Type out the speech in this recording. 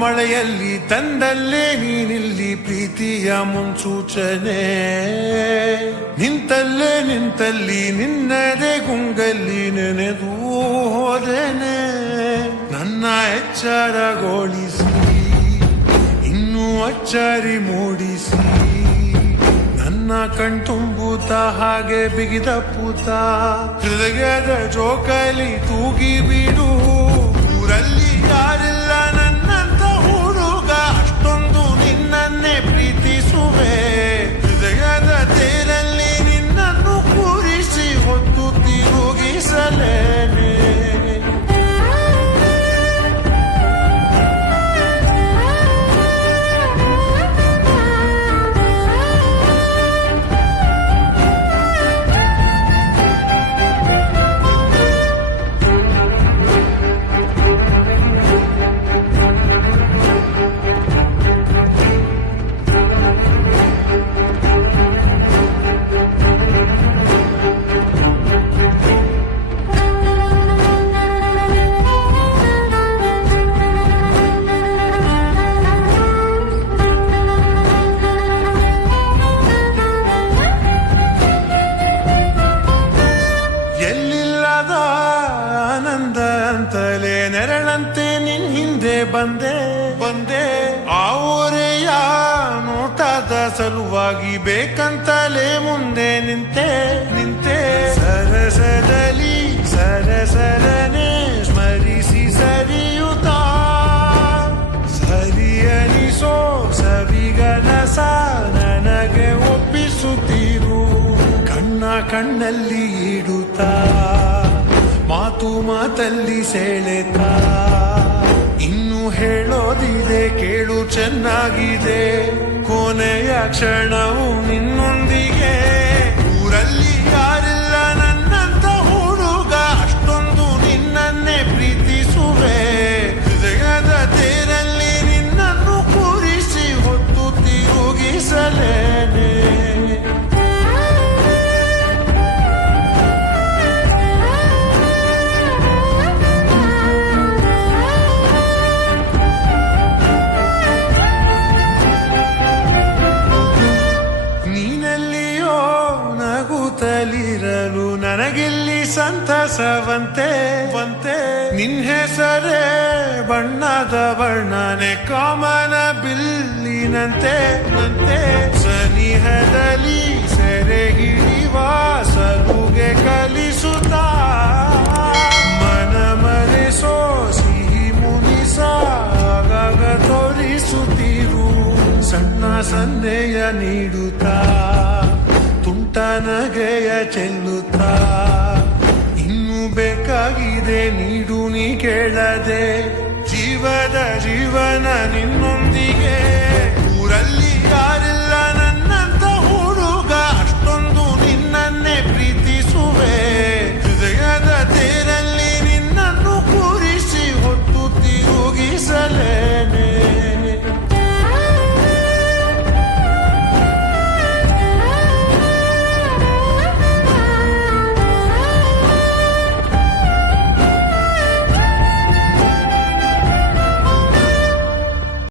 ಮಳೆಯಲ್ಲಿ ತಂದಲ್ಲೇ ನೀನಿಲ್ಲಿ ಪ್ರೀತಿಯ ಮುನ್ಸೂಚನೆ. ನಿಂತಲ್ಲಿ ನಿನ್ನದೇ ಗುಂಗಲ್ಲಿ ನೆನೆದು ಹೋದೆನೆ. ನನ್ನ ಎಚ್ಚರಗೊಳಿಸಿ ಇನ್ನೂ ಅಚ್ಚರಿ ಮೂಡಿಸಿ, ನನ್ನ ಕಣ್ತುಂಬುತ್ತ ಹಾಗೆ ಬಿಗಿದ ಪೂತ. ಹೃದಯದ ಜೋಕಾಲಿ ತೂಗಿ ಬಿಡು, ಊರಲ್ಲಿ ಯಾರಿಲ್ಲ ನನ್ನಂತ ಹುಡುಗ. ಅಷ್ಟೊಂದು ನಿನ್ನನ್ನೇ ಪ್ರೀತಿಸುವೆ, ಹೃದಯದ ತೇರಲ್ಲಿ ನಿನ್ನನ್ನು ಕೂರಿಸಿ ಹೊತ್ತು ತಿರುಗಿಸಲೇನೆ. ಅಂತಲೇ ನೆರಳಂತೆ ನಿನ್ ಹಿಂದೆ ಬಂದೆ ಆ ಓರೆಯ ನೋಟದ ಸಲುವಾಗಿ ಬೇಕಂತಲೇ ಮುಂದೆ ನಿಂತೆ ಸರಸದಲ್ಲಿ ಸರಸರನೆ ಸ್ಮರಿಸಿ ಸರಿಯುತ್ತಾ ಸರಿಯನಿಸೋ ಸವಿಗನಸ ನನಗೆ ಒಪ್ಪಿಸುತ್ತೀರು. ಕಣ್ಣಲ್ಲಿ ಇಡುತ್ತಾ ಮಾತಲ್ಲಿ ಸೆಳೆತ. ಇನ್ನು ಹೇಳೋದಿದೆ ಕೇಳು ಚೆನ್ನಾಗಿದೆ, ಕೊನೆಯ ಕ್ಷಣವು ನಿನ್ನೊಂದಿಗೆ. ಊರಲ್ಲಿ ಯಾರಿಲ್ಲ ನನ್ನಂತ ಹುಡುಗ, ಅಷ್ಟೊಂದು ನಿನ್ನನ್ನೇ ಪ್ರೀತಿಸುವೆ. ಹೃದಯದ ತೇರಲ್ಲಿ ನಿನ್ನನ್ನು ಕೂರಿಸಿ ಹೊತ್ತು ತಿರುಗಿಸಲೇನೆ. ನಗುತ್ತಲಿರಲು ನನಗಿಲ್ಲಿ ಸಂತಸವಂತೆ ನಿನ್ ಹೆಸರೇ ಬಣ್ಣದ ವರ್ಣನೆ ಕಾಮನ ಬಿಲ್ಲಿನಂತೆ ಸನಿಹದಲ್ಲಿ ಸೆರೆ ಹಿಡಿವ ಸಲುಗೆ ಕಲಿಸುತ್ತಾ ಮನ ಮರೆಸೋ ಸಿಹಿ ಮುನಿಸಾಗ ತೋರಿಸುತ್ತೀರು. ಸಣ್ಣ ಸಂದೇಹ ನೀಡುತ್ತಾ ತುಂಟನಗೆಯ ಚೆಲ್ಲುತ್ತಾ ಇನ್ನೂ ಬೇಕಾಗಿದೆ ನೀಡು ನೀ ಕೇಳದೆ. ಜೀವನ ನಿನ್ನೊಂದಿಗೆ.